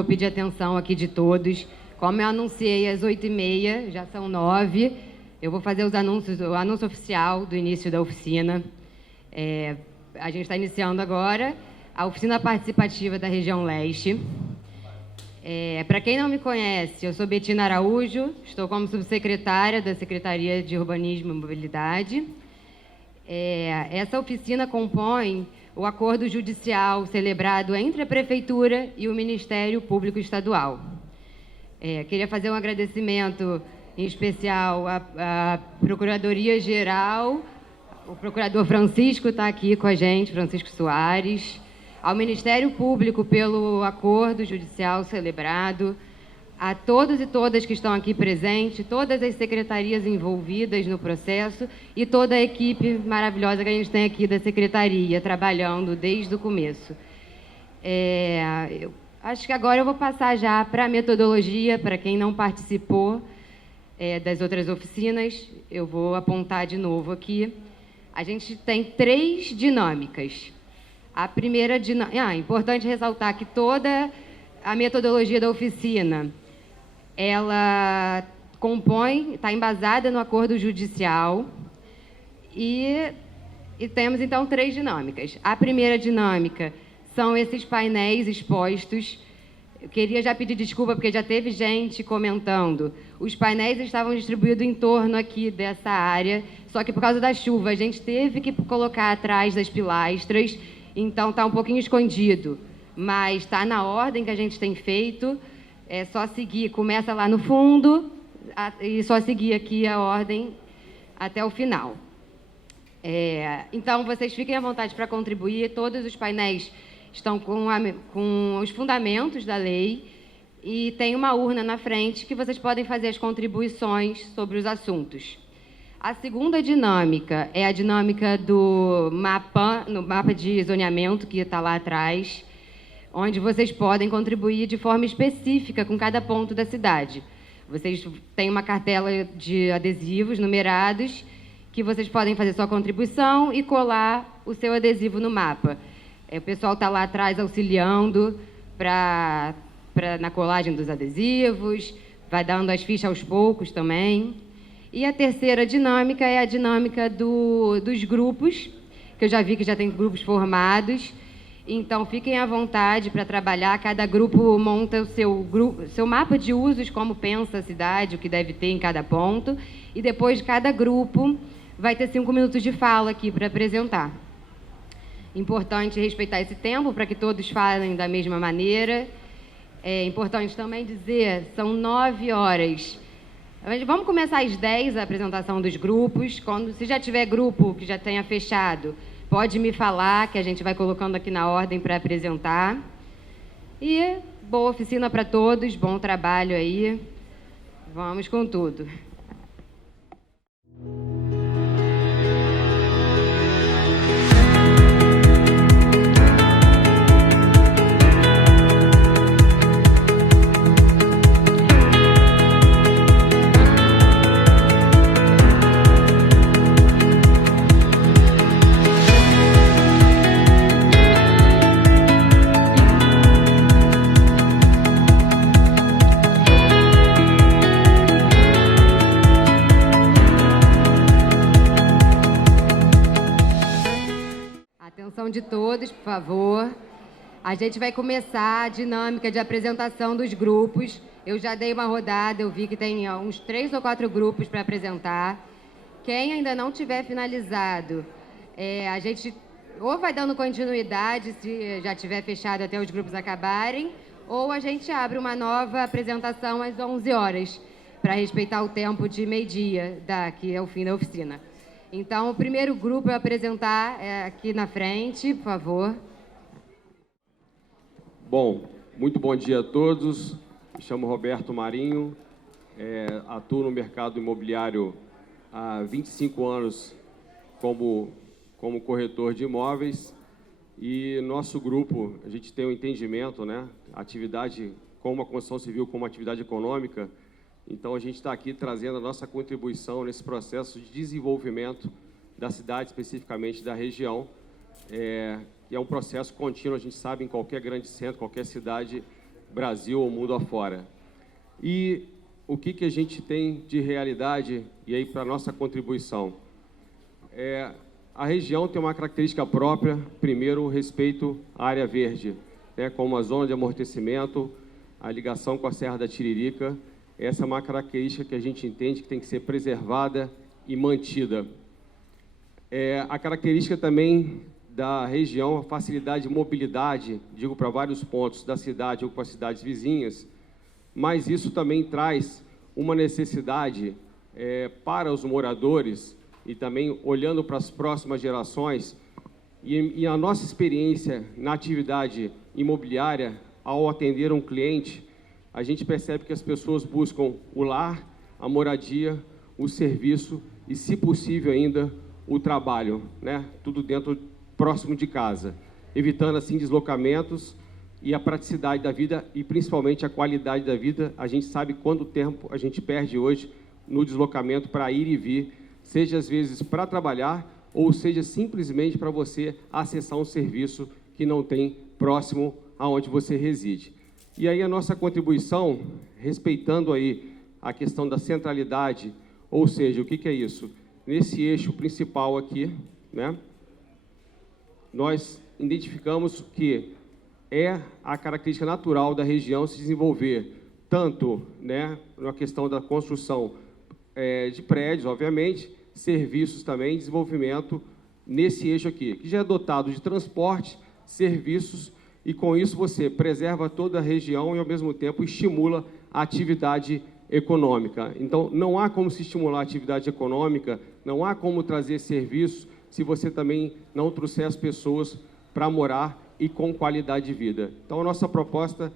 vou pedir atenção aqui de todos. Como eu anunciei às 8h30, já são 9h, eu vou fazer o anúncio oficial do início da oficina. A gente está iniciando agora a oficina participativa da região leste. Para quem não me conhece, eu sou Betina Araújo, estou como subsecretária da Secretaria de Urbanismo e Mobilidade. Essa oficina compõe o acordo judicial celebrado entre a Prefeitura e o Ministério Público Estadual. Queria fazer um agradecimento em especial à Procuradoria-Geral, o procurador Francisco está aqui com a gente, Francisco Soares, ao Ministério Público pelo acordo judicial celebrado, a todos e todas que estão aqui presentes, todas as secretarias envolvidas no processo e toda a equipe maravilhosa que a gente tem aqui da Secretaria, trabalhando desde o começo. Acho que agora eu vou passar já para a metodologia, para quem não participou das outras oficinas, eu vou apontar de novo aqui. A gente tem 3 dinâmicas. A primeira dinâmica... importante ressaltar que toda a metodologia da oficina, ela está embasada no acordo judicial e temos, então, 3 dinâmicas. A primeira dinâmica são esses painéis expostos. Eu queria já pedir desculpa, porque já teve gente comentando. Os painéis estavam distribuídos em torno aqui dessa área, só que por causa da chuva a gente teve que colocar atrás das pilastras, então está um pouquinho escondido. Mas está na ordem que a gente tem feito, é só seguir, começa lá no fundo e só seguir aqui a ordem até o final. Então, vocês fiquem à vontade para contribuir, todos os painéis estão com os fundamentos da lei e tem uma urna na frente que vocês podem fazer as contribuições sobre os assuntos. A segunda dinâmica é a dinâmica do mapa, no mapa de zoneamento que está lá atrás, onde vocês podem contribuir de forma específica com cada ponto da cidade. Vocês têm uma cartela de adesivos numerados que vocês podem fazer sua contribuição e colar o seu adesivo no mapa. O pessoal está lá atrás auxiliando na colagem dos adesivos, vai dando as fichas aos poucos também. E a terceira dinâmica é a dinâmica dos grupos, que eu já vi que já tem grupos formados. Então, fiquem à vontade para trabalhar. Cada grupo monta o seu mapa de usos, como pensa a cidade, o que deve ter em cada ponto. E depois, cada grupo vai ter 5 minutos de fala aqui para apresentar. Importante respeitar esse tempo para que todos falem da mesma maneira. É importante também dizer, são 9 horas. Vamos começar às 10 a apresentação dos grupos. Se já tiver grupo que já tenha fechado, pode me falar, que a gente vai colocando aqui na ordem para apresentar. E boa oficina para todos, bom trabalho aí. Vamos com tudo. De todos, por favor. A gente vai começar a dinâmica de apresentação dos grupos. Eu já dei uma rodada, eu vi que tem uns 3 ou 4 grupos para apresentar. Quem ainda não tiver finalizado, a gente ou vai dando continuidade, se já tiver fechado até os grupos acabarem, ou a gente abre uma nova apresentação às 11 horas, para respeitar o tempo de meio-dia, que é o fim da oficina. Então, o primeiro grupo eu apresentar aqui na frente, por favor. Bom, muito bom dia a todos. Me chamo Roberto Marinho, atuo no mercado imobiliário há 25 anos como corretor de imóveis. E nosso grupo, a gente tem um entendimento, né? Atividade como a construção civil, como atividade econômica. Então, a gente está aqui trazendo a nossa contribuição nesse processo de desenvolvimento da cidade, especificamente da região. E é um processo contínuo, a gente sabe, em qualquer grande centro, qualquer cidade, Brasil ou mundo afora. E o que a gente tem de realidade, e aí para a nossa contribuição? A região tem uma característica própria, primeiro, o respeito à área verde, né, como a zona de amortecimento, a ligação com a Serra da Tiririca. Essa é uma característica que a gente entende que tem que ser preservada e mantida. A característica também da região, a facilidade de mobilidade, digo para vários pontos da cidade ou para as cidades vizinhas, mas isso também traz uma necessidade para os moradores e também olhando para as próximas gerações. E a nossa experiência na atividade imobiliária, ao atender um cliente, a gente percebe que as pessoas buscam o lar, a moradia, o serviço e, se possível ainda, o trabalho, né? Tudo dentro, próximo de casa, evitando assim deslocamentos e a praticidade da vida e principalmente a qualidade da vida. A gente sabe quanto tempo a gente perde hoje no deslocamento para ir e vir, seja às vezes para trabalhar ou seja simplesmente para você acessar um serviço que não tem próximo aonde você reside. E aí a nossa contribuição, respeitando aí a questão da centralidade, ou seja, o que é isso? Nesse eixo principal aqui, né, nós identificamos que é a característica natural da região se desenvolver, tanto, né, na questão da construção de prédios, obviamente, serviços também, desenvolvimento nesse eixo aqui, que já é dotado de transporte, serviços, e com isso você preserva toda a região e, ao mesmo tempo, estimula a atividade econômica. Então, não há como se estimular a atividade econômica, não há como trazer serviços se você também não trouxer as pessoas para morar e com qualidade de vida. Então, a nossa proposta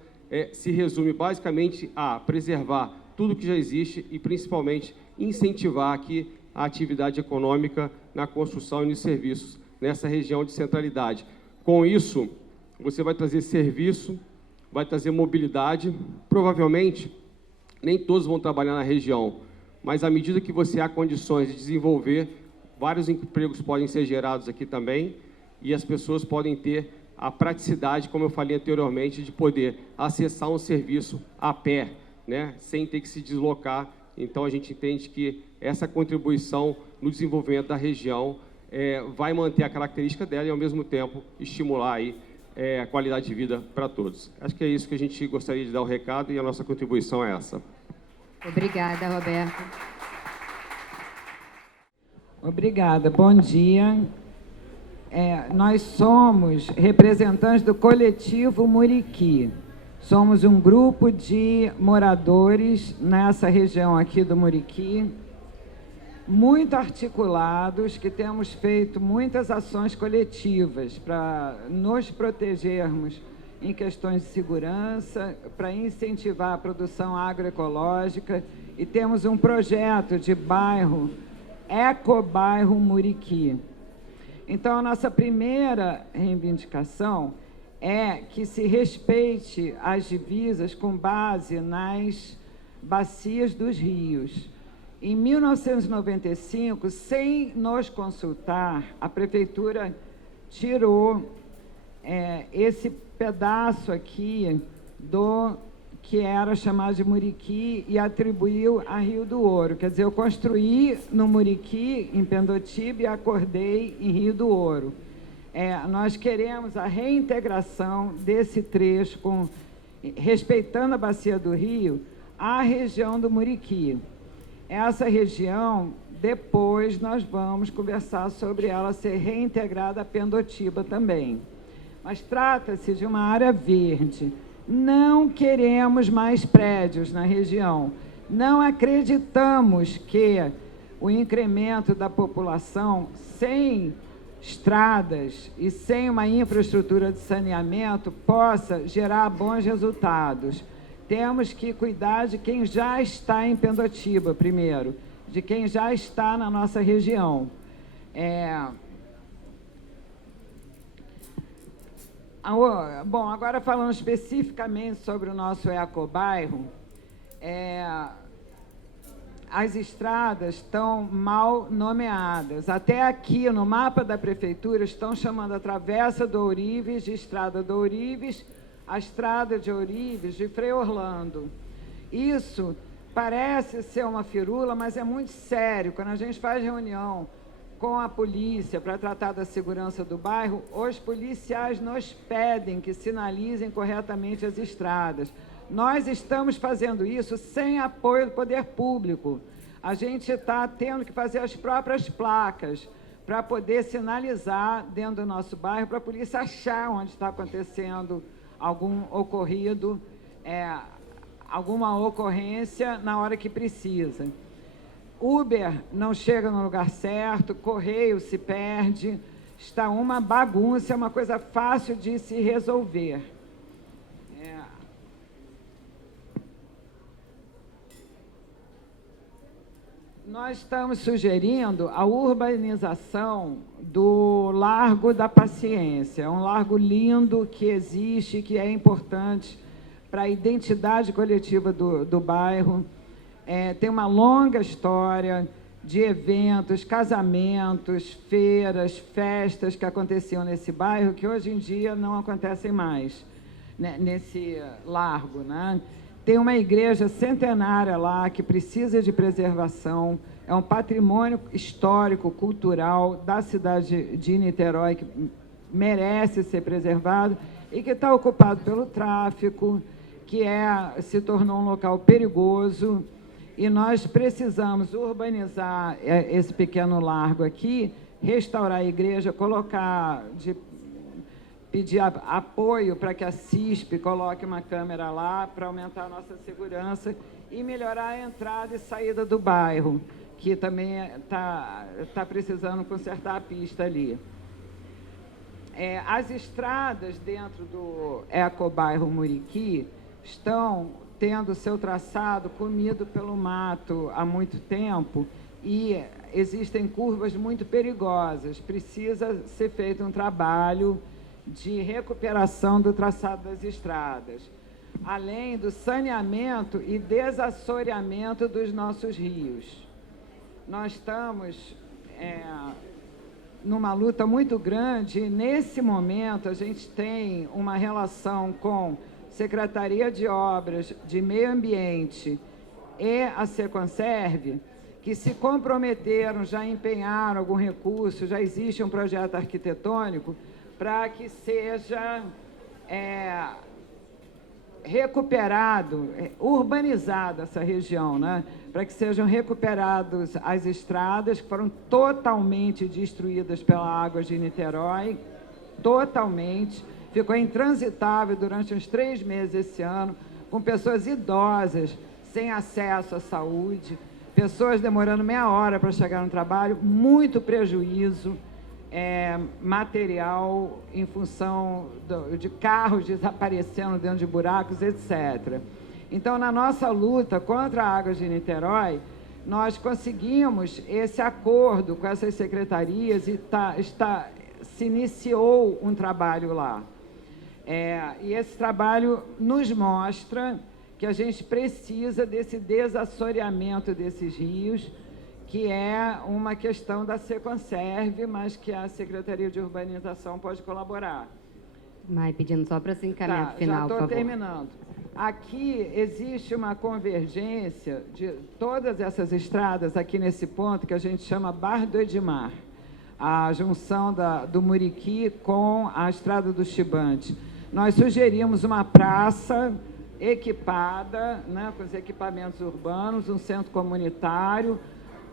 se resume basicamente a preservar tudo que já existe e, principalmente, incentivar aqui a atividade econômica na construção e nos serviços nessa região de centralidade. Com isso, você vai trazer serviço, vai trazer mobilidade. Provavelmente, nem todos vão trabalhar na região, mas à medida que você há condições de desenvolver, vários empregos podem ser gerados aqui também e as pessoas podem ter a praticidade, como eu falei anteriormente, de poder acessar um serviço a pé, né, sem ter que se deslocar. Então, a gente entende que essa contribuição no desenvolvimento da região vai manter a característica dela e, ao mesmo tempo, estimular aí, a qualidade de vida para todos. Acho que é isso que a gente gostaria de dar o recado e a nossa contribuição é essa. Obrigada, Roberto. Obrigada. Bom dia. Nós somos representantes do coletivo Muriqui. Somos um grupo de moradores nessa região aqui do Muriqui, muito articulados, que temos feito muitas ações coletivas para nos protegermos em questões de segurança, para incentivar a produção agroecológica, e temos um projeto de bairro, Ecobairro Muriqui. Então, a nossa primeira reivindicação é que se respeite as divisas com base nas bacias dos rios. Em 1995, sem nos consultar, a prefeitura tirou esse pedaço aqui do que era chamado de Muriqui e atribuiu a Rio do Ouro. Quer dizer, eu construí no Muriqui, em Pendotiba, e acordei em Rio do Ouro. Nós queremos a reintegração desse trecho, respeitando a bacia do Rio, à região do Muriqui. Essa região, depois nós vamos conversar sobre ela ser reintegrada a Pendotiba também. Mas trata-se de uma área verde. Não queremos mais prédios na região. Não acreditamos que o incremento da população sem estradas e sem uma infraestrutura de saneamento possa gerar bons resultados. Temos que cuidar de quem já está em Pendotiba, primeiro, de quem já está na nossa região. Bom, agora falando especificamente sobre o nosso ecobairro, as estradas estão mal nomeadas. Até aqui, no mapa da prefeitura, estão chamando a Travessa do Ourives de Estrada do Ourives, a estrada de Ourives de Frei Orlando. Isso parece ser uma firula, mas é muito sério. Quando a gente faz reunião com a polícia para tratar da segurança do bairro, os policiais nos pedem que sinalizem corretamente as estradas. Nós estamos fazendo isso sem apoio do poder público. A gente está tendo que fazer as próprias placas para poder sinalizar dentro do nosso bairro, para a polícia achar onde está acontecendo algum ocorrido, alguma ocorrência na hora que precisa. Uber não chega no lugar certo, correio se perde, está uma bagunça, é uma coisa fácil de se resolver. Nós estamos sugerindo a urbanização do Largo da Paciência. É um largo lindo que existe, que é importante para a identidade coletiva do bairro. Tem uma longa história de eventos, casamentos, feiras, festas que aconteciam nesse bairro, que hoje em dia não acontecem mais, né, nesse largo, né? Tem uma igreja centenária lá que precisa de preservação, é um patrimônio histórico, cultural da cidade de Niterói, que merece ser preservado e que está ocupado pelo tráfico, que se tornou um local perigoso, e nós precisamos urbanizar esse pequeno largo aqui, restaurar a igreja, pedir apoio para que a CISP coloque uma câmera lá para aumentar a nossa segurança e melhorar a entrada e saída do bairro, que também tá precisando consertar a pista ali. As estradas dentro do Ecobairro Muriqui estão tendo seu traçado comido pelo mato há muito tempo e existem curvas muito perigosas. Precisa ser feito um trabalho de recuperação do traçado das estradas, além do saneamento e desassoreamento dos nossos rios. Nós estamos numa luta muito grande e, nesse momento, a gente tem uma relação com Secretaria de Obras, de Meio Ambiente e a Seconserve, que se comprometeram, já empenharam algum recurso, já existe um projeto arquitetônico para que seja recuperado, urbanizada essa região, né? Para que sejam recuperadas as estradas que foram totalmente destruídas pela água de Niterói, totalmente, ficou intransitável durante uns 3 meses esse ano, com pessoas idosas sem acesso à saúde, pessoas demorando meia hora para chegar no trabalho, muito prejuízo material em função de carros desaparecendo dentro de buracos, etc. Então, na nossa luta contra a água de Niterói, nós conseguimos esse acordo com essas secretarias e se iniciou um trabalho lá. E esse trabalho nos mostra que a gente precisa desse desassoreamento desses rios, que é uma questão da Seconserve, mas que a Secretaria de Urbanização pode colaborar. Mai, pedindo só para se encaminhar para o final, por favor. Já estou terminando. Aqui existe uma convergência de todas essas estradas, aqui nesse ponto, que a gente chama Bar do Edmar, a junção do Muriqui com a Estrada do Chibante. Nós sugerimos uma praça equipada, né, com os equipamentos urbanos, um centro comunitário,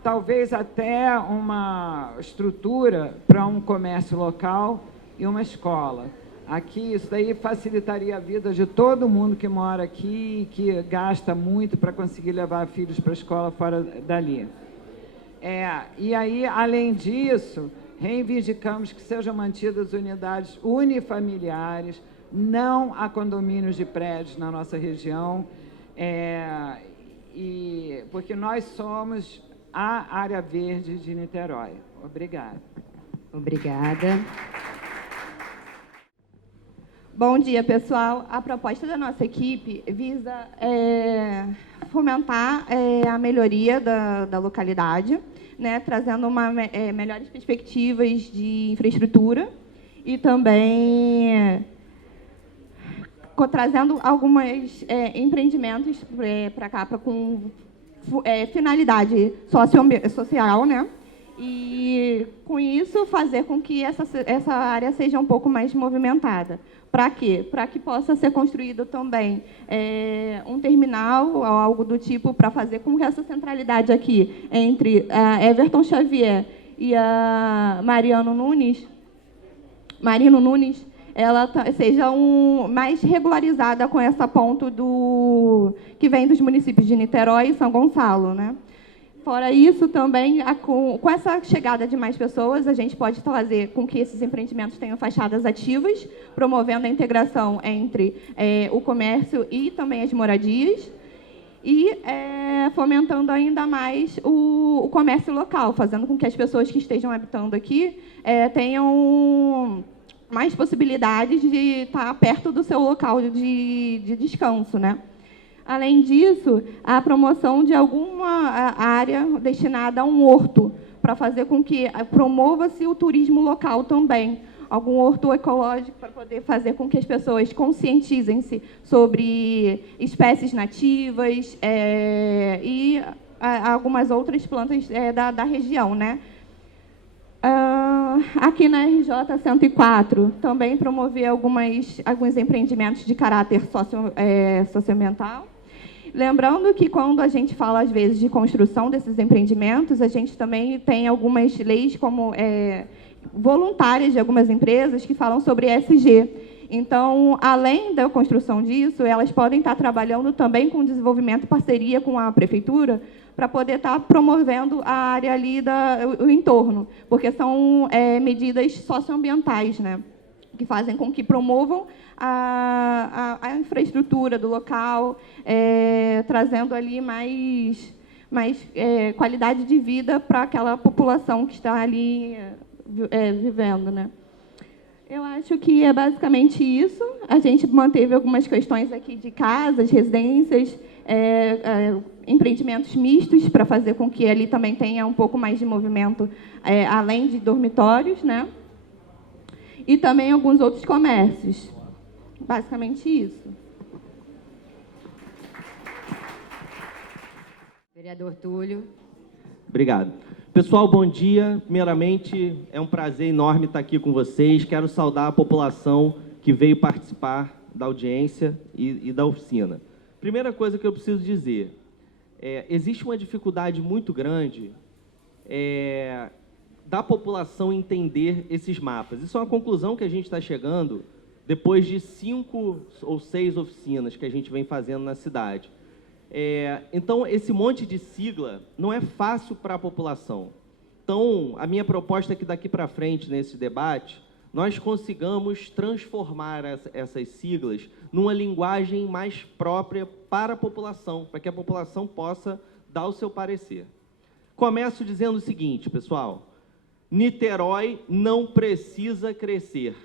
talvez até uma estrutura para um comércio local e uma escola. Aqui, isso daí facilitaria a vida de todo mundo que mora aqui, que gasta muito para conseguir levar filhos para a escola fora dali. E aí, além disso, reivindicamos que sejam mantidas unidades unifamiliares, não há condomínios de prédios na nossa região, porque nós somos a área verde de Niterói. Obrigada. Obrigada. Bom dia, pessoal. A proposta da nossa equipe visa fomentar a melhoria da localidade, né, trazendo melhores perspectivas de infraestrutura e também trazendo alguns empreendimentos para cá com finalidade social, né? E, com isso, fazer com que essa área seja um pouco mais movimentada. Para quê? Para que possa ser construído também um terminal ou algo do tipo para fazer com que essa centralidade aqui entre a Everton Xavier e a Marino Nunes, ela seja mais regularizada com essa ponto que vem dos municípios de Niterói e São Gonçalo, né? Fora isso, também, com essa chegada de mais pessoas, a gente pode fazer com que esses empreendimentos tenham fachadas ativas, promovendo a integração entre o comércio e também as moradias, e fomentando ainda mais o comércio local, fazendo com que as pessoas que estejam habitando aqui tenham mais possibilidades de estar perto do seu local de descanso, né? Além disso, a promoção de alguma área destinada a um horto, para fazer com que promova-se o turismo local também. Algum horto ecológico para poder fazer com que as pessoas conscientizem-se sobre espécies nativas e algumas outras plantas da região, né? Aqui na RJ 104, também promover alguns empreendimentos de caráter socioambiental. Lembrando que, quando a gente fala, às vezes, de construção desses empreendimentos, a gente também tem algumas leis como voluntárias de algumas empresas que falam sobre ESG. Então, além da construção disso, elas podem estar trabalhando também com desenvolvimento, parceria com a prefeitura, para poder estar promovendo a área ali, o entorno, porque são medidas socioambientais, né, que fazem com que promovam a infraestrutura do local, trazendo ali mais qualidade de vida para aquela população que está ali vivendo, né? Eu acho que é basicamente isso. A gente manteve algumas questões aqui de casas, residências, empreendimentos mistos, para fazer com que ali também tenha um pouco mais de movimento, além de dormitórios, né? E também alguns outros comércios. Basicamente isso. Vereador Túlio. Obrigado. Pessoal, bom dia. Primeiramente, é um prazer enorme estar aqui com vocês. Quero saudar a população que veio participar da audiência e da oficina. Primeira coisa que eu preciso dizer, existe uma dificuldade muito grande da população entender esses mapas. Isso é uma conclusão que a gente está chegando depois de 5 ou 6 oficinas que a gente vem fazendo na cidade. Então, esse monte de sigla não é fácil para a população. Então, a minha proposta é que daqui para frente, nesse debate, nós consigamos transformar essas siglas numa linguagem mais própria para a população, para que a população possa dar o seu parecer. Começo dizendo o seguinte, pessoal: Niterói não precisa crescer.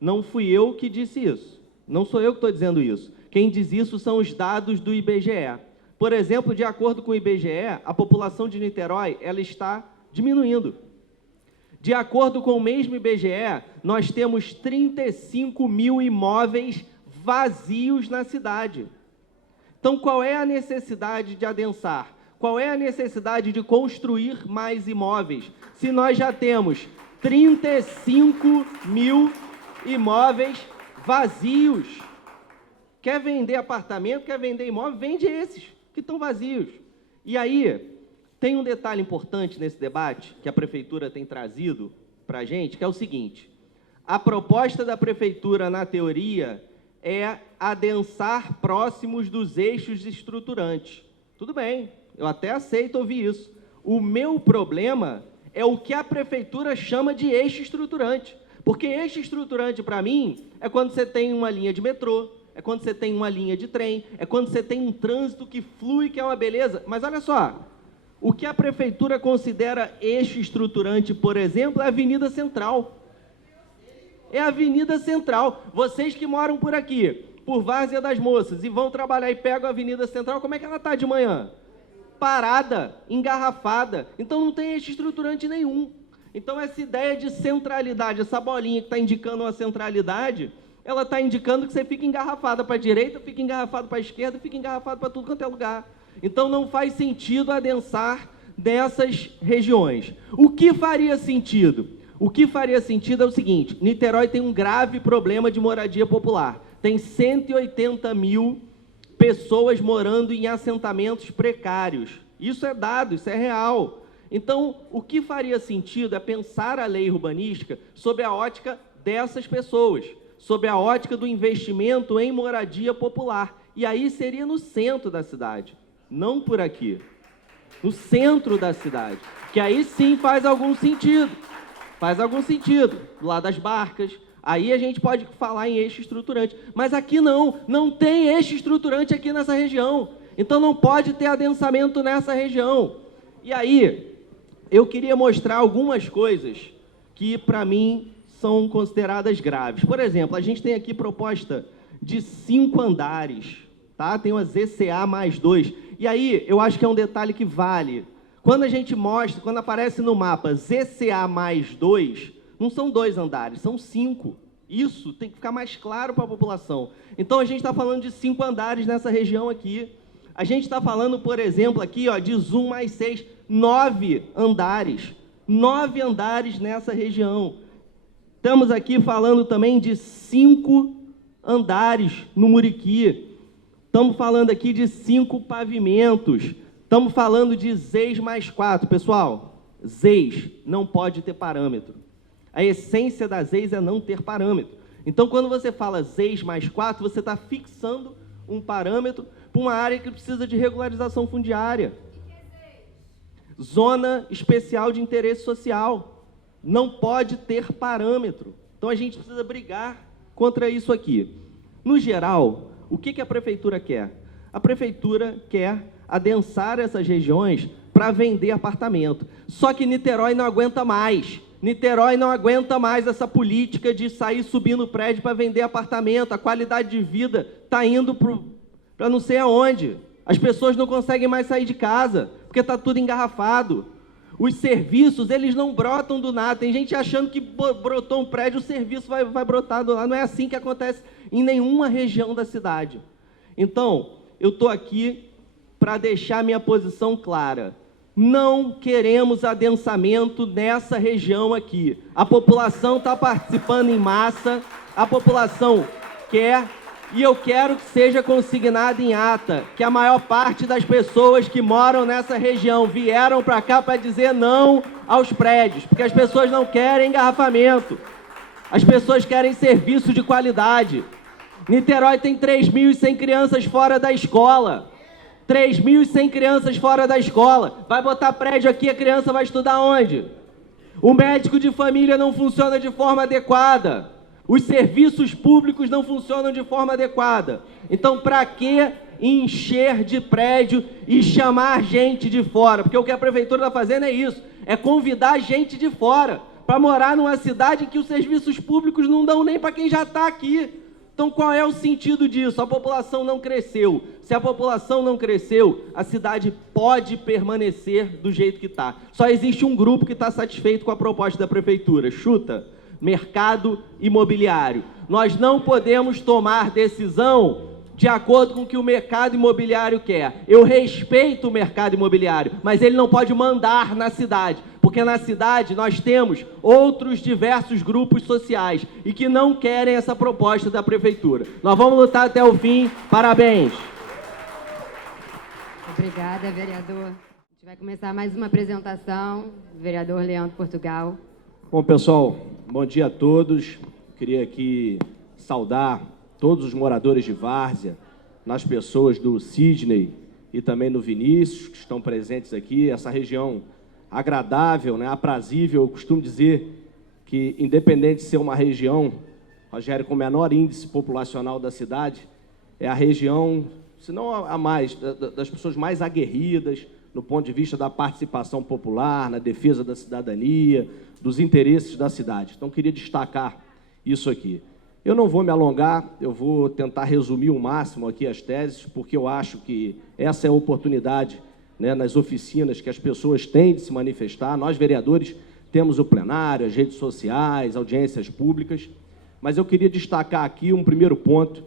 Não fui eu que disse isso. Não sou eu que estou dizendo isso. Quem diz isso são os dados do IBGE. Por exemplo, de acordo com o IBGE, a população de Niterói ela está diminuindo. De acordo com o mesmo IBGE, nós temos 35 mil imóveis vazios na cidade. Então, qual é a necessidade de adensar? Qual é a necessidade de construir mais imóveis, se nós já temos 35 mil imóveis vazios? Quer vender apartamento, quer vender imóvel, vende esses que estão vazios. E aí, tem um detalhe importante nesse debate que a Prefeitura tem trazido para a gente, que é o seguinte: a proposta da Prefeitura, na teoria, é adensar próximos dos eixos estruturantes. Tudo bem, eu até aceito ouvir isso. O meu problema é o que a Prefeitura chama de eixo estruturante. Porque eixo estruturante, para mim, é quando você tem uma linha de metrô, é quando você tem uma linha de trem, é quando você tem um trânsito que flui, que é uma beleza. Mas olha só, o que a Prefeitura considera eixo estruturante, por exemplo, é a Avenida Central. É a Avenida Central. Vocês que moram por aqui, por Várzea das Moças, e vão trabalhar e pegam a Avenida Central, como é que ela está de manhã? Parada, engarrafada. Então não tem eixo estruturante nenhum. Então essa ideia de centralidade, essa bolinha que está indicando uma centralidade, ela está indicando que você fica engarrafada para a direita, fica engarrafado para a esquerda, fica engarrafado para tudo quanto é lugar. Então, não faz sentido adensar dessas regiões. O que faria sentido? O que faria sentido é o seguinte: Niterói tem um grave problema de moradia popular. Tem 180 mil pessoas morando em assentamentos precários. Isso é dado, isso é real. Então, o que faria sentido é pensar a lei urbanística sob a ótica dessas pessoas, sob a ótica do investimento em moradia popular. E aí seria no centro da cidade, não por aqui. No centro da cidade, que aí sim faz algum sentido. Faz algum sentido, do lado das barcas. Aí a gente pode falar em eixo estruturante. Mas aqui não tem eixo estruturante aqui nessa região. Então não pode ter adensamento nessa região. E aí, eu queria mostrar algumas coisas que, para mim, são consideradas graves. Por exemplo, a gente tem aqui proposta de 5 andares, tá? Tem uma ZCA mais 2. E aí, eu acho que é um detalhe que vale. Quando a gente mostra, quando aparece no mapa ZCA mais 2, não são 2 andares, são 5. Isso tem que ficar mais claro para a população. Então, a gente está falando de 5 andares nessa região aqui. A gente está falando, por exemplo, aqui, ó, de Zoom mais 6, 9 andares. 9 andares nessa região. Estamos aqui falando também de 5 andares no Muriqui. Estamos falando aqui de 5 pavimentos. Estamos falando de ZEIS mais 4. Pessoal, ZEIS não pode ter parâmetro. A essência da ZEIS é não ter parâmetro. Então, quando você fala ZEIS mais 4, você está fixando um parâmetro para uma área que precisa de regularização fundiária. Zona especial de interesse social. Não pode ter parâmetro. Então, a gente precisa brigar contra isso aqui. No geral, o que a prefeitura quer? A prefeitura quer adensar essas regiões para vender apartamento. Só que Niterói não aguenta mais. Niterói não aguenta mais essa política de sair subindo prédio para vender apartamento. A qualidade de vida está indo para não sei aonde. As pessoas não conseguem mais sair de casa, porque está tudo engarrafado. Os serviços, eles não brotam do nada. Tem gente achando que brotou um prédio, o serviço vai brotar do nada. Não é assim que acontece em nenhuma região da cidade. Então, eu estou aqui para deixar minha posição clara. Não queremos adensamento nessa região aqui. A população está participando em massa, a população quer, e eu quero que seja consignado em ata que a maior parte das pessoas que moram nessa região vieram para cá para dizer não aos prédios, porque as pessoas não querem engarrafamento, as pessoas querem serviço de qualidade. Niterói tem 3.100 crianças fora da escola. 3.100 crianças fora da escola. Vai botar prédio aqui, a criança vai estudar onde? O médico de família não funciona de forma adequada. Os serviços públicos não funcionam de forma adequada. Então, para que encher de prédio e chamar gente de fora? Porque o que a prefeitura está fazendo é isso, é convidar gente de fora para morar numa cidade em que os serviços públicos não dão nem para quem já está aqui. Então, qual é o sentido disso? A população não cresceu. Se a população não cresceu, a cidade pode permanecer do jeito que está. Só existe um grupo que está satisfeito com a proposta da prefeitura. Chuta: mercado imobiliário. Nós não podemos tomar decisão de acordo com o que o mercado imobiliário quer. Eu respeito o mercado imobiliário, mas ele não pode mandar na cidade, porque na cidade nós temos outros diversos grupos sociais e que não querem essa proposta da prefeitura. Nós vamos lutar até o fim. Parabéns! Obrigada, vereador. A gente vai começar mais uma apresentação. Vereador Leandro Portugal. Bom, pessoal, bom dia a todos. Queria aqui saudar todos os moradores de Várzea, nas pessoas do Sidney e também no Vinícius, que estão presentes aqui. Essa região agradável, né, aprazível. Eu costumo dizer que, independente de ser uma região, Rogério, com o menor índice populacional da cidade, é a região, se não a mais, das pessoas mais aguerridas no ponto de vista da participação popular, na defesa da cidadania, dos interesses da cidade. Então, queria destacar isso aqui. Eu não vou me alongar, eu vou tentar resumir o máximo aqui as teses, porque eu acho que essa é a oportunidade, né, nas oficinas que as pessoas têm de se manifestar. Nós, vereadores, temos o plenário, as redes sociais, audiências públicas, mas eu queria destacar aqui um primeiro ponto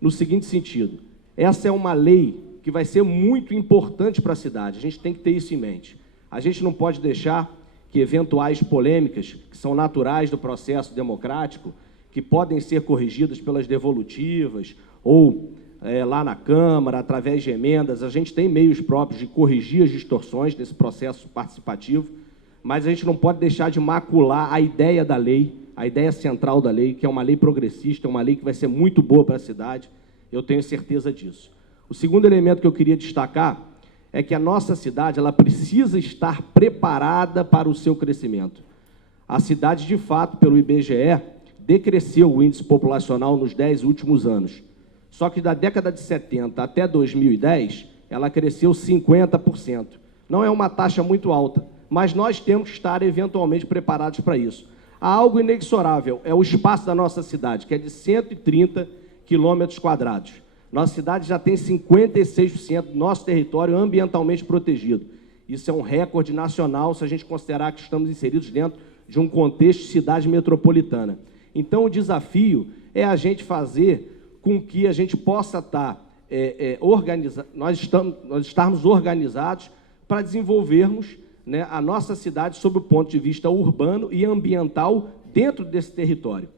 no seguinte sentido. Essa é uma lei que vai ser muito importante para a cidade, a gente tem que ter isso em mente. A gente não pode deixar que eventuais polêmicas, que são naturais do processo democrático, que podem ser corrigidas pelas devolutivas ou lá na Câmara, através de emendas, a gente tem meios próprios de corrigir as distorções desse processo participativo, mas a gente não pode deixar de macular a ideia da lei, a ideia central da lei, que é uma lei progressista, uma lei que vai ser muito boa para a cidade, eu tenho certeza disso. O segundo elemento que eu queria destacar é que a nossa cidade ela precisa estar preparada para o seu crescimento. A cidade, de fato, pelo IBGE, decresceu o índice populacional nos 10 últimos anos. Só que da década de 70 até 2010, ela cresceu 50%. Não é uma taxa muito alta, mas nós temos que estar eventualmente preparados para isso. Há algo inexorável, é o espaço da nossa cidade, que é de 130 quilômetros quadrados. Nossa cidade já tem 56% do nosso território ambientalmente protegido. Isso é um recorde nacional se a gente considerar que estamos inseridos dentro de um contexto de cidade metropolitana. Então, o desafio é a gente fazer com que a gente possa estar nós estarmos organizados para desenvolvermos, né, a nossa cidade sob o ponto de vista urbano e ambiental dentro desse território.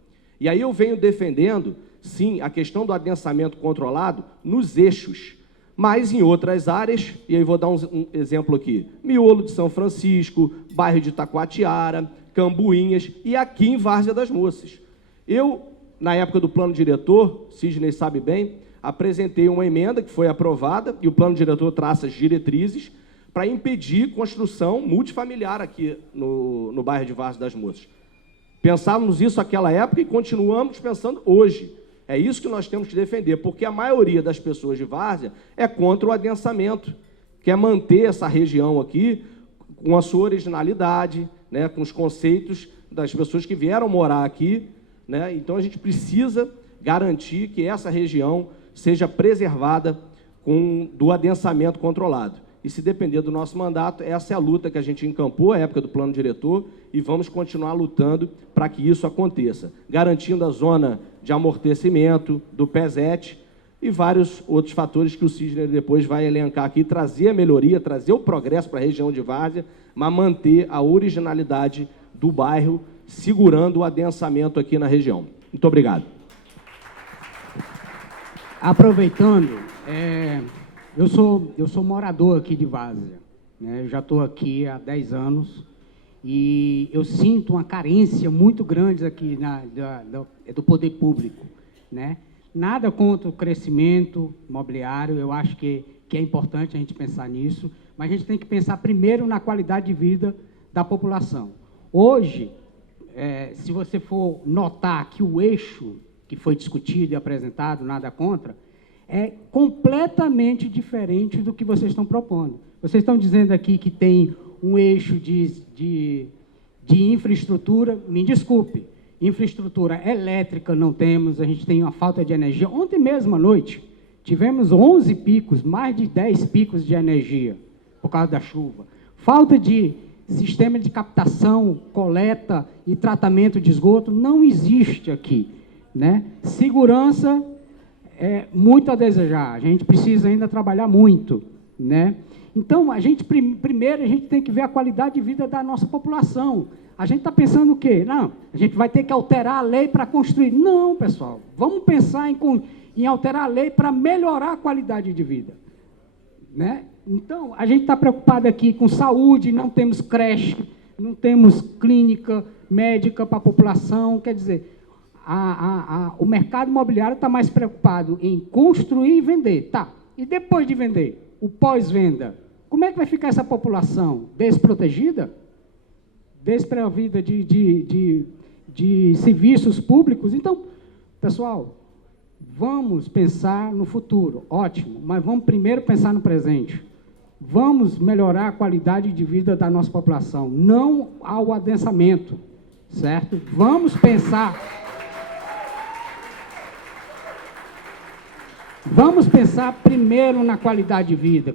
E aí eu venho defendendo, sim, a questão do adensamento controlado nos eixos, mas em outras áreas, e aí vou dar um exemplo aqui, Miolo de São Francisco, bairro de Taquatiara, Cambuinhas e aqui em Várzea das Moças. Eu, na época do plano diretor, Sidney sabe bem, apresentei uma emenda que foi aprovada e o plano diretor traça as diretrizes para impedir construção multifamiliar aqui no bairro de Várzea das Moças. Pensávamos isso naquela época e continuamos pensando hoje. É isso que nós temos que defender, porque a maioria das pessoas de Várzea é contra o adensamento, quer manter essa região aqui com a sua originalidade, né, com os conceitos das pessoas que vieram morar aqui, né? Então, a gente precisa garantir que essa região seja preservada do adensamento controlado. E, se depender do nosso mandato, essa é a luta que a gente encampou à época do plano diretor e vamos continuar lutando para que isso aconteça, garantindo a zona de amortecimento do PESET e vários outros fatores que o Sidney depois vai elencar aqui, trazer a melhoria, trazer o progresso para a região de Várzea, mas manter a originalidade do bairro, segurando o adensamento aqui na região. Muito obrigado. Aproveitando, eu sou morador aqui de Várzea, né? Eu já estou aqui há 10 anos e eu sinto uma carência muito grande aqui do poder público, né? Nada contra o crescimento imobiliário, eu acho que é importante a gente pensar nisso, mas a gente tem que pensar primeiro na qualidade de vida da população. Hoje, se você for notar que o eixo que foi discutido e apresentado, nada contra, é completamente diferente do que vocês estão propondo. Vocês estão dizendo aqui que tem um eixo de infraestrutura, me desculpe, infraestrutura elétrica não temos, a gente tem uma falta de energia. Ontem mesmo à noite, tivemos 11 picos, mais de 10 picos de energia, por causa da chuva. Falta de sistema de captação, coleta e tratamento de esgoto não existe aqui, né? Segurança é muito a desejar, a gente precisa ainda trabalhar muito, né? Então, primeiro a gente tem que ver a qualidade de vida da nossa população. A gente está pensando o quê? Não, a gente vai ter que alterar a lei para construir. Não, pessoal, vamos pensar em alterar a lei para melhorar a qualidade de vida, né? Então, a gente está preocupado aqui com saúde, não temos creche, não temos clínica médica para a população, quer dizer, o mercado imobiliário está mais preocupado em construir e vender. Tá, e depois de vender, o pós-venda, como é que vai ficar essa população? Desprotegida? Desprovida de serviços públicos? Então, pessoal, vamos pensar no futuro, ótimo, mas vamos primeiro pensar no presente. Vamos melhorar a qualidade de vida da nossa população, não ao adensamento, certo? Vamos pensar primeiro na qualidade de vida.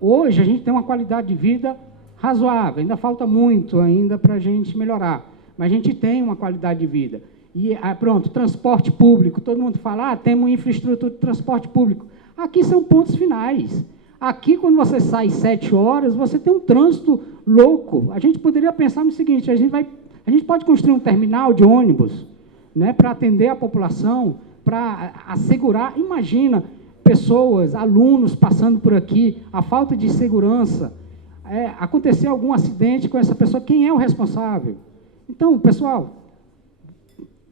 Hoje a gente tem uma qualidade de vida razoável, ainda falta muito ainda para a gente melhorar, mas a gente tem uma qualidade de vida. E, pronto, transporte público, todo mundo fala, temos infraestrutura de transporte público. Aqui são pontos finais. Aqui, quando você sai 7 horas, você tem um trânsito louco. A gente poderia pensar no seguinte, a gente pode construir um terminal de ônibus, né, para atender a população, para assegurar, imagina, pessoas, alunos passando por aqui, a falta de segurança, acontecer algum acidente com essa pessoa, quem é o responsável? Então, pessoal,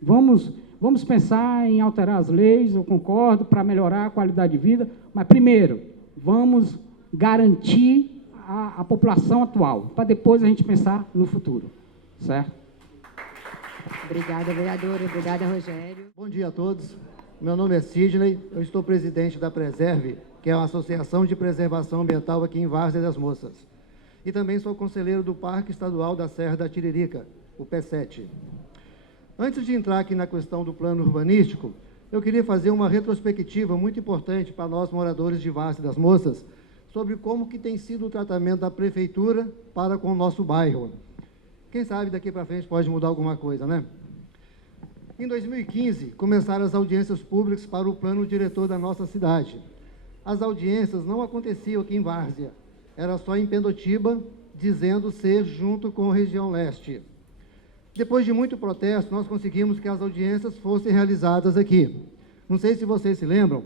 vamos pensar em alterar as leis, eu concordo, para melhorar a qualidade de vida, mas, primeiro, vamos garantir a população atual, para depois a gente pensar no futuro, certo? Obrigada, vereadora. Obrigada, Rogério. Bom dia a todos. Meu nome é Sidney, eu estou presidente da Preserve, que é uma associação de preservação ambiental aqui em Várzea das Moças. E também sou conselheiro do Parque Estadual da Serra da Tiririca, o P7. Antes de entrar aqui na questão do plano urbanístico, eu queria fazer uma retrospectiva muito importante para nós, moradores de Várzea das Moças, sobre como que tem sido o tratamento da prefeitura para com o nosso bairro. Quem sabe daqui para frente pode mudar alguma coisa, né? Em 2015, começaram as audiências públicas para o plano diretor da nossa cidade. As audiências não aconteciam aqui em Várzea, era só em Pendotiba, dizendo ser junto com a região leste. Depois de muito protesto, nós conseguimos que as audiências fossem realizadas aqui. Não sei se vocês se lembram,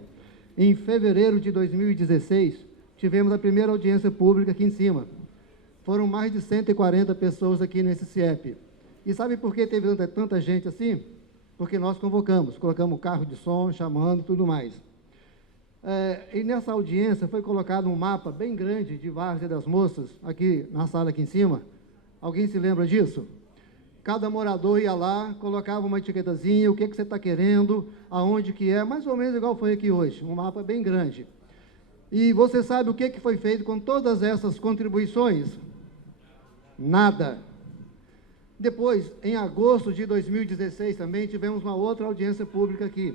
em fevereiro de 2016, tivemos a primeira audiência pública aqui em cima. Foram mais de 140 pessoas aqui nesse CIEP. E sabe por que teve tanta gente assim? Porque nós convocamos, colocamos carro de som, chamando, tudo mais. E nessa audiência foi colocado um mapa bem grande de Várzea das Moças, aqui na sala aqui em cima. Alguém se lembra disso? Cada morador ia lá, colocava uma etiquetazinha, o que você está querendo, aonde que é, mais ou menos igual foi aqui hoje, um mapa bem grande. E você sabe o que foi feito com todas essas contribuições? Nada. Depois, em agosto de 2016 também, tivemos uma outra audiência pública aqui.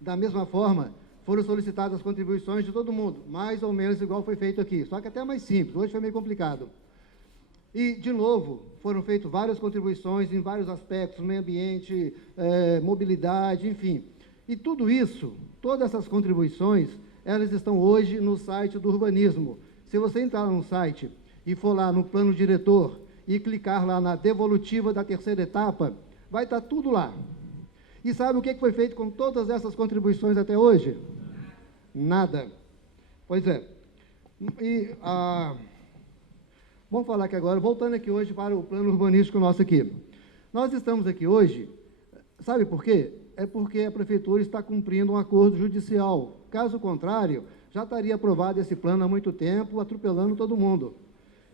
Da mesma forma, foram solicitadas as contribuições de todo mundo, mais ou menos igual foi feito aqui, só que até mais simples, hoje foi meio complicado. E, de novo, foram feitas várias contribuições em vários aspectos, meio ambiente, mobilidade, enfim. E tudo isso, todas essas contribuições, elas estão hoje no site do urbanismo. Se você entrar no site e for lá no plano diretor e clicar lá na devolutiva da terceira etapa, vai estar tudo lá. E sabe o que foi feito com todas essas contribuições até hoje? Nada. Pois é. Vamos falar aqui agora, voltando aqui hoje para o plano urbanístico nosso aqui. Nós estamos aqui hoje, sabe por quê? É porque a prefeitura está cumprindo um acordo judicial. Caso contrário, já estaria aprovado esse plano há muito tempo, atropelando todo mundo.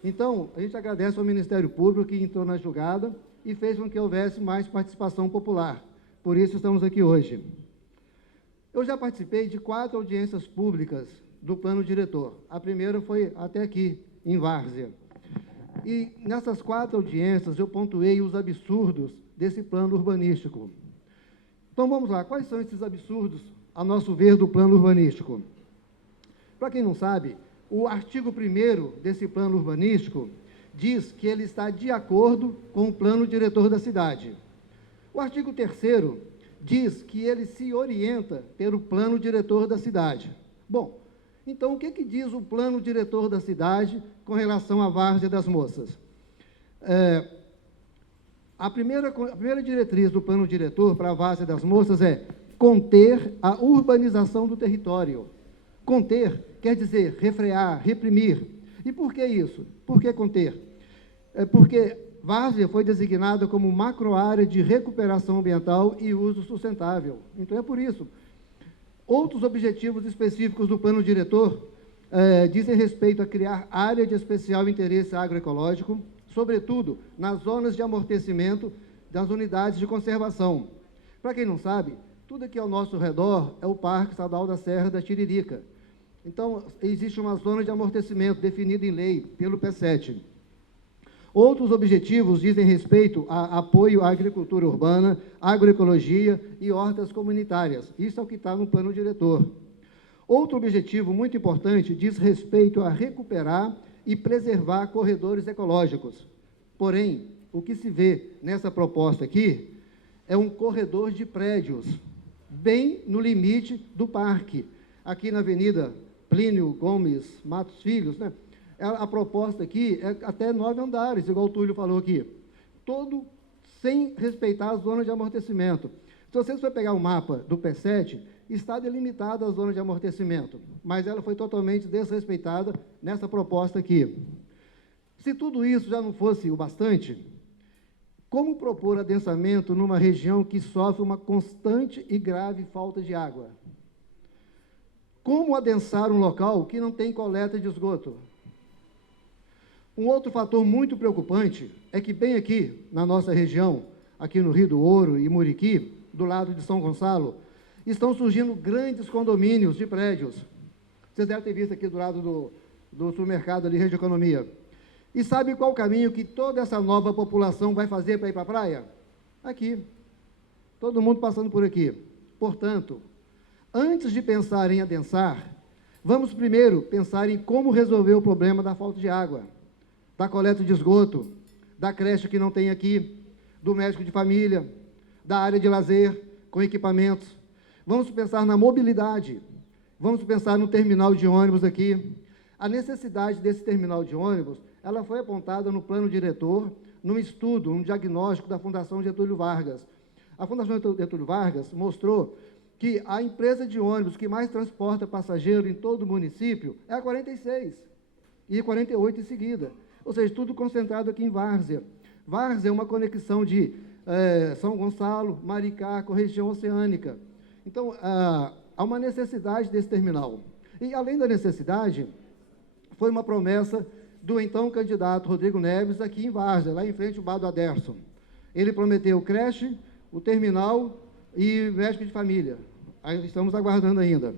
Então, a gente agradece ao Ministério Público que entrou na julgada e fez com que houvesse mais participação popular. Por isso estamos aqui hoje. Eu já participei de 4 audiências públicas do plano diretor. A primeira foi até aqui, em Várzea. E nessas 4 audiências eu pontuei os absurdos desse plano urbanístico. Então vamos lá, quais são esses absurdos, a nosso ver, do plano urbanístico? Para quem não sabe, o artigo 1º desse plano urbanístico diz que ele está de acordo com o plano diretor da cidade. O artigo 3º diz que ele se orienta pelo plano diretor da cidade. Bom, então o que diz o plano diretor da cidade com relação à Várzea das Moças? A primeira diretriz do plano diretor para a Várzea das Moças é conter a urbanização do território. Conter quer dizer refrear, reprimir. E por que isso? Por que conter? Porque Várzea foi designada como macroárea de recuperação ambiental e uso sustentável. Então é por isso. Outros objetivos específicos do plano diretor dizem respeito a criar área de especial interesse agroecológico, sobretudo nas zonas de amortecimento das unidades de conservação. Para quem não sabe, tudo aqui ao nosso redor é o Parque Estadual da Serra da Tiririca. Então, existe uma zona de amortecimento definida em lei pelo P7. Outros objetivos dizem respeito a apoio à agricultura urbana, agroecologia e hortas comunitárias. Isso é o que está no plano diretor. Outro objetivo muito importante diz respeito a recuperar e preservar corredores ecológicos. Porém, o que se vê nessa proposta aqui é um corredor de prédios, bem no limite do parque, aqui na Avenida Plínio Gomes Matos Filhos, né? A proposta aqui é até 9 andares, igual o Túlio falou aqui, todo sem respeitar a zona de amortecimento. Se vocês forem pegar o mapa do P7, está delimitada a zona de amortecimento, mas ela foi totalmente desrespeitada nessa proposta aqui. Se tudo isso já não fosse o bastante, como propor adensamento numa região que sofre uma constante e grave falta de água? Como adensar um local que não tem coleta de esgoto? Um outro fator muito preocupante é que bem aqui, na nossa região, aqui no Rio do Ouro e Muriqui, do lado de São Gonçalo, estão surgindo grandes condomínios de prédios. Vocês devem ter visto aqui do lado do supermercado ali, Rede Economia. E sabe qual o caminho que toda essa nova população vai fazer para ir para a praia? Aqui. Todo mundo passando por aqui. Portanto, antes de pensar em adensar, vamos primeiro pensar em como resolver o problema da falta de água, da coleta de esgoto, da creche que não tem aqui, do médico de família, da área de lazer, com equipamentos. Vamos pensar na mobilidade, vamos pensar no terminal de ônibus aqui. A necessidade desse terminal de ônibus, ela foi apontada no plano diretor, num estudo, um diagnóstico da Fundação Getúlio Vargas. A Fundação Getúlio Vargas mostrou que a empresa de ônibus que mais transporta passageiro em todo o município é a 46, e 48 em seguida. Ou seja, tudo concentrado aqui em Várzea. Várzea é uma conexão de São Gonçalo, Maricá, com a região oceânica. Então, há uma necessidade desse terminal. E, além da necessidade, foi uma promessa do então candidato Rodrigo Neves aqui em Várzea, lá em frente ao bar do Aderson. Ele prometeu creche, o terminal e médico de família. Aí estamos aguardando ainda.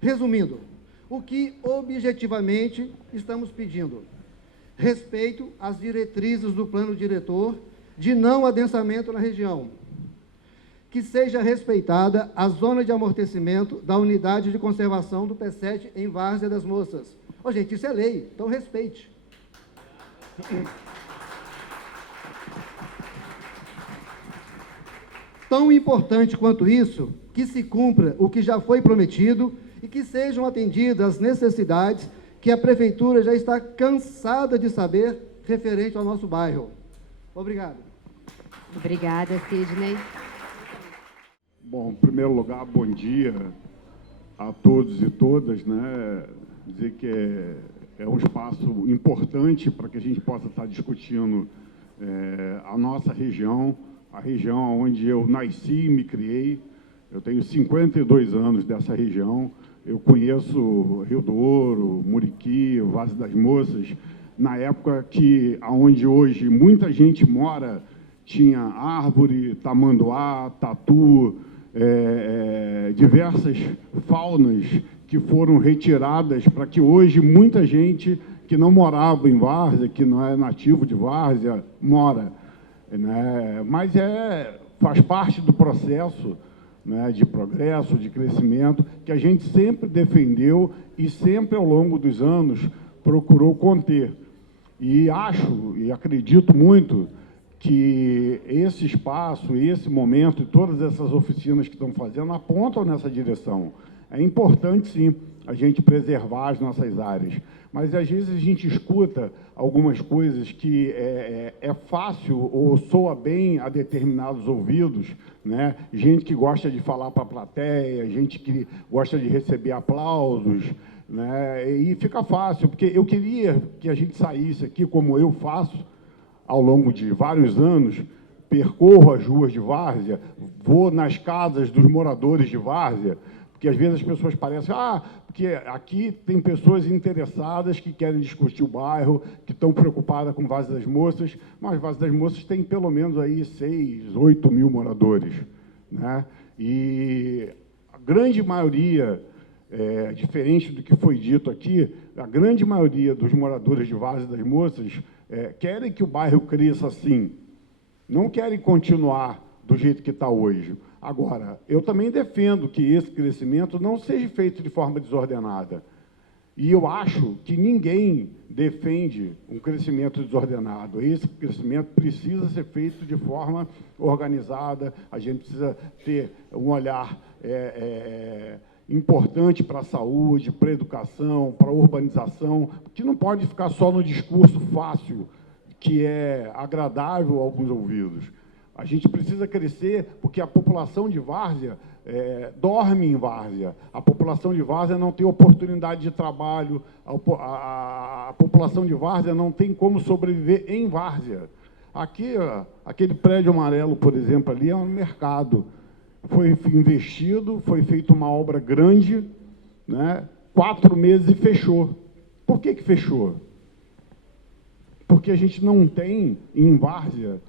Resumindo, o que objetivamente estamos pedindo? Respeito às diretrizes do plano diretor de não adensamento na região. Que seja respeitada a zona de amortecimento da unidade de conservação do P7 em Várzea das Moças. Ô, gente, isso é lei, então respeite. Tão importante quanto isso, que se cumpra o que já foi prometido e que sejam atendidas as necessidades que a Prefeitura já está cansada de saber referente ao nosso bairro. Obrigado. Obrigada, Sidney. Bom, em primeiro lugar, bom dia a todos e todas, né? Dizer que é um espaço importante para que a gente possa estar discutindo a nossa região, a região onde eu nasci e me criei. Eu tenho 52 anos dessa região. Eu conheço Rio do Ouro, Muriqui, Várzea das Moças, na época que, onde hoje muita gente mora, tinha árvore, tamanduá, tatu, diversas faunas que foram retiradas para que hoje muita gente que não morava em Várzea, que não é nativo de Várzea, mora, né? Mas faz parte do processo, né, de progresso, de crescimento, que a gente sempre defendeu e sempre, ao longo dos anos, procurou conter. E acho e acredito muito que esse espaço, esse momento e todas essas oficinas que estão fazendo apontam nessa direção. É importante, sim, a gente preservar as nossas áreas, mas às vezes a gente escuta algumas coisas que é fácil ou soa bem a determinados ouvidos, né? Gente que gosta de falar para a plateia, gente que gosta de receber aplausos, né? E fica fácil, porque eu queria que a gente saísse aqui, como eu faço ao longo de vários anos, percorro as ruas de Várzea, vou nas casas dos moradores de Várzea, porque às vezes as pessoas parecem, porque aqui tem pessoas interessadas que querem discutir o bairro, que estão preocupadas com Várzea das Moças, mas Várzea das Moças tem pelo menos aí 6, 8 mil moradores, né? E a grande maioria, diferente do que foi dito aqui, a grande maioria dos moradores de Várzea das Moças querem que o bairro cresça assim, não querem continuar do jeito que está hoje. Agora, eu também defendo que esse crescimento não seja feito de forma desordenada. E eu acho que ninguém defende um crescimento desordenado. Esse crescimento precisa ser feito de forma organizada, a gente precisa ter um olhar importante para a saúde, para a educação, para a urbanização, que não pode ficar só no discurso fácil, que é agradável a alguns ouvidos. A gente precisa crescer porque a população de várzea dorme em várzea. A população de várzea não tem oportunidade de trabalho, a população de várzea não tem como sobreviver em várzea. Aqui, aquele prédio amarelo, por exemplo, ali é um mercado. Foi investido, foi feita uma obra grande, né? 4 meses e fechou. Por que fechou? Porque a gente não tem em várzea,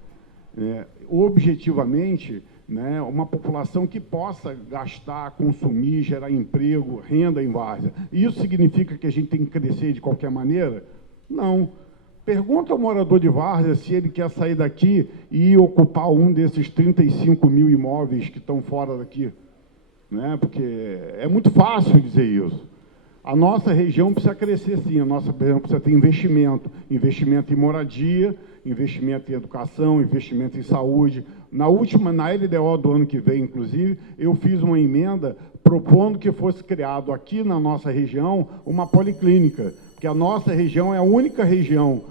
objetivamente, né, uma população que possa gastar, consumir, gerar emprego, renda em várzea. Isso significa que a gente tem que crescer de qualquer maneira? Não. Pergunta ao morador de várzea se ele quer sair daqui e ocupar um desses 35 mil imóveis que estão fora daqui, né? Porque é muito fácil dizer isso. A nossa região precisa crescer, sim. A nossa região precisa ter investimento. Investimento em moradia, investimento em educação, investimento em saúde. Na LDO do ano que vem, inclusive, eu fiz uma emenda propondo que fosse criado aqui na nossa região uma policlínica, porque a nossa região é a única região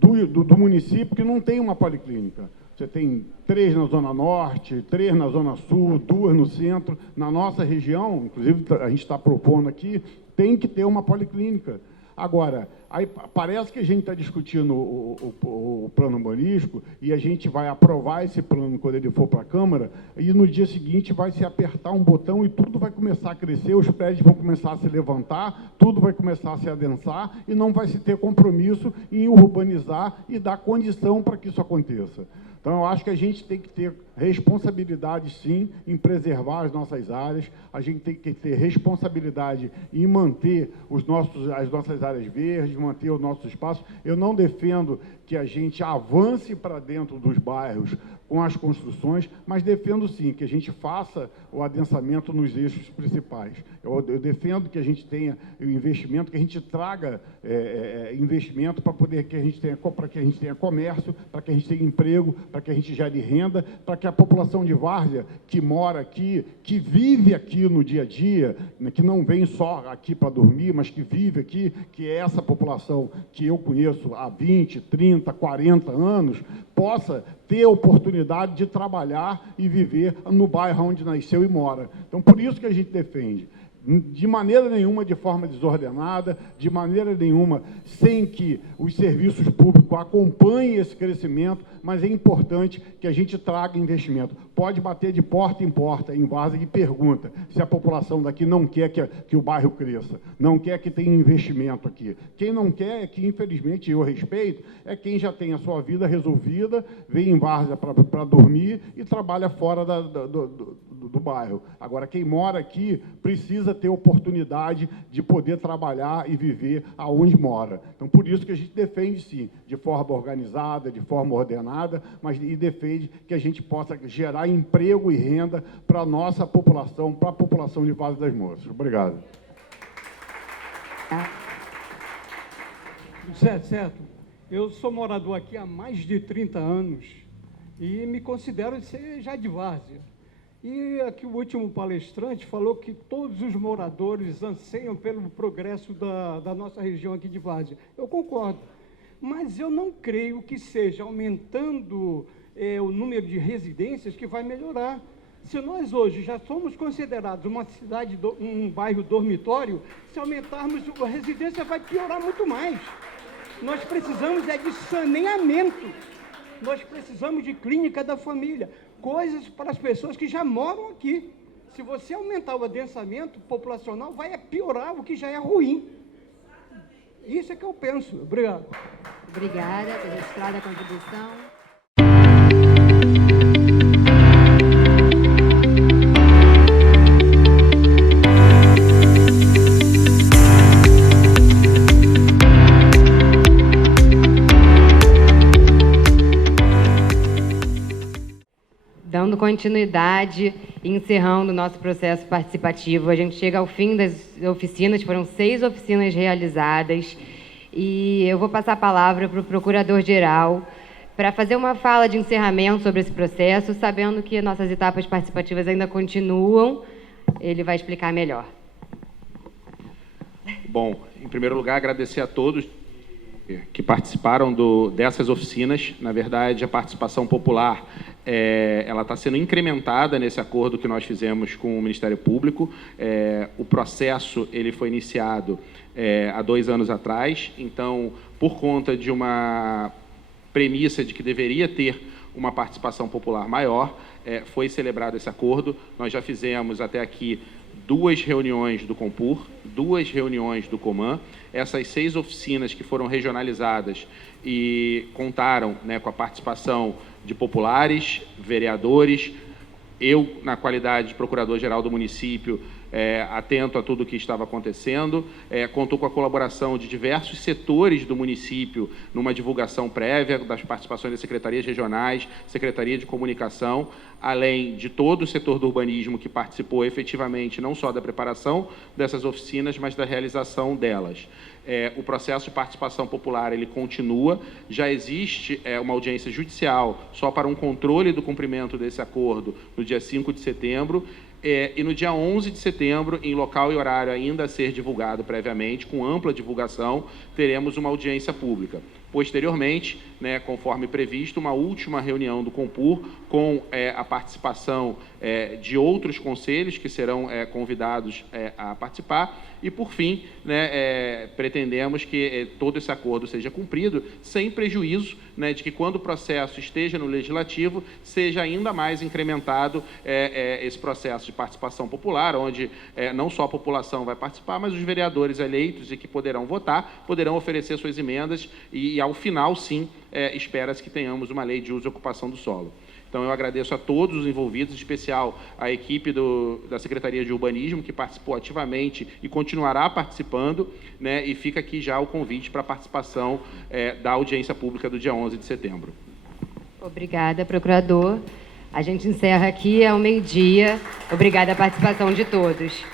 do município que não tem uma policlínica. Você tem 3 na Zona Norte, 3 na Zona Sul, 2 no centro. Na nossa região, inclusive a gente está propondo aqui, tem que ter uma policlínica. Agora, aí parece que a gente está discutindo o plano urbanístico e a gente vai aprovar esse plano quando ele for para a Câmara e no dia seguinte vai se apertar um botão e tudo vai começar a crescer, os prédios vão começar a se levantar, tudo vai começar a se adensar e não vai se ter compromisso em urbanizar e dar condição para que isso aconteça. Então, eu acho que a gente tem que ter responsabilidade, sim, em preservar as nossas áreas, a gente tem que ter responsabilidade em manter as nossas áreas verdes, manter o nosso espaço. Eu não defendo que a gente avance para dentro dos bairros com as construções, mas defendo, sim, que a gente faça o adensamento nos eixos principais. Eu defendo que a gente tenha o investimento, que a gente traga investimento para que a gente tenha comércio, para que a gente tenha emprego, para que a gente gere renda, para que a população de várzea que mora aqui, que vive aqui no dia a dia, que não vem só aqui para dormir, mas que vive aqui, que é essa população que eu conheço há 20, 30, 40 anos, possa ter a oportunidade de trabalhar e viver no bairro onde nasceu e mora. Então, por isso que a gente defende. De maneira nenhuma de forma desordenada, de maneira nenhuma sem que os serviços públicos acompanhem esse crescimento, mas é importante que a gente traga investimento. Pode bater de porta em várzea e pergunta se a população daqui não quer que o bairro cresça, não quer que tenha investimento aqui. Quem não quer, que infelizmente eu respeito, é quem já tem a sua vida resolvida, vem em várzea para dormir e trabalha fora do bairro. Agora, quem mora aqui precisa ter oportunidade de poder trabalhar e viver aonde mora. Então, por isso que a gente defende, sim, de forma organizada, de forma ordenada, e defende que a gente possa gerar emprego e renda para a nossa população, para a população de Várzea das Moças. Obrigado. Certo. Eu sou morador aqui há mais de 30 anos e me considero ser já de várzea. E aqui o último palestrante falou que todos os moradores anseiam pelo progresso da nossa região aqui de várzea. Eu concordo, mas eu não creio que seja aumentando o número de residências que vai melhorar. Se nós hoje já somos considerados uma cidade, um bairro dormitório, se aumentarmos a residência vai piorar muito mais. Nós precisamos de saneamento, nós precisamos de clínica da família, coisas para as pessoas que já moram aqui. Se você aumentar o adensamento populacional, vai piorar o que já é ruim. Isso é que eu penso. Obrigado. Obrigada, registrada a contribuição. Dando continuidade, encerrando o nosso processo participativo. A gente chega ao fim das oficinas, foram 6 oficinas realizadas, e eu vou passar a palavra para o Procurador-Geral para fazer uma fala de encerramento sobre esse processo, sabendo que nossas etapas participativas ainda continuam. Ele vai explicar melhor. Bom, em primeiro lugar, agradecer a todos que participaram dessas oficinas. Na verdade, a participação popular ela está sendo incrementada nesse acordo que nós fizemos com o Ministério Público. O processo ele foi iniciado há 2 anos atrás, então, por conta de uma premissa de que deveria ter uma participação popular maior, foi celebrado esse acordo. Nós já fizemos até aqui 2 reuniões do Compur, 2 reuniões do Coman. Essas 6 oficinas que foram regionalizadas e contaram, né, com a participação de populares, vereadores, eu, na qualidade de Procurador-Geral do município, atento a tudo o que estava acontecendo, contou com a colaboração de diversos setores do município numa divulgação prévia das participações das secretarias regionais, Secretaria de Comunicação, além de todo o setor do urbanismo que participou efetivamente não só da preparação dessas oficinas, mas da realização delas. O processo de participação popular ele continua, já existe uma audiência judicial só para um controle do cumprimento desse acordo no dia 5 de setembro, e no dia 11 de setembro, em local e horário ainda a ser divulgado previamente, com ampla divulgação, teremos uma audiência pública. Posteriormente, né, conforme previsto, uma última reunião do Compur com a participação de outros conselhos que serão convidados a participar. E, por fim, né, pretendemos que todo esse acordo seja cumprido, sem prejuízo, né, de que, quando o processo esteja no Legislativo, seja ainda mais incrementado esse processo de participação popular, onde não só a população vai participar, mas os vereadores eleitos e que poderão votar, poderão oferecer suas emendas e ao final, sim, espera-se que tenhamos uma lei de uso e ocupação do solo. Então, eu agradeço a todos os envolvidos, em especial a equipe da Secretaria de Urbanismo, que participou ativamente e continuará participando, né, e fica aqui já o convite para a participação da audiência pública do dia 11 de setembro. Obrigada, Procurador. A gente encerra aqui ao meio-dia. Obrigada a participação de todos.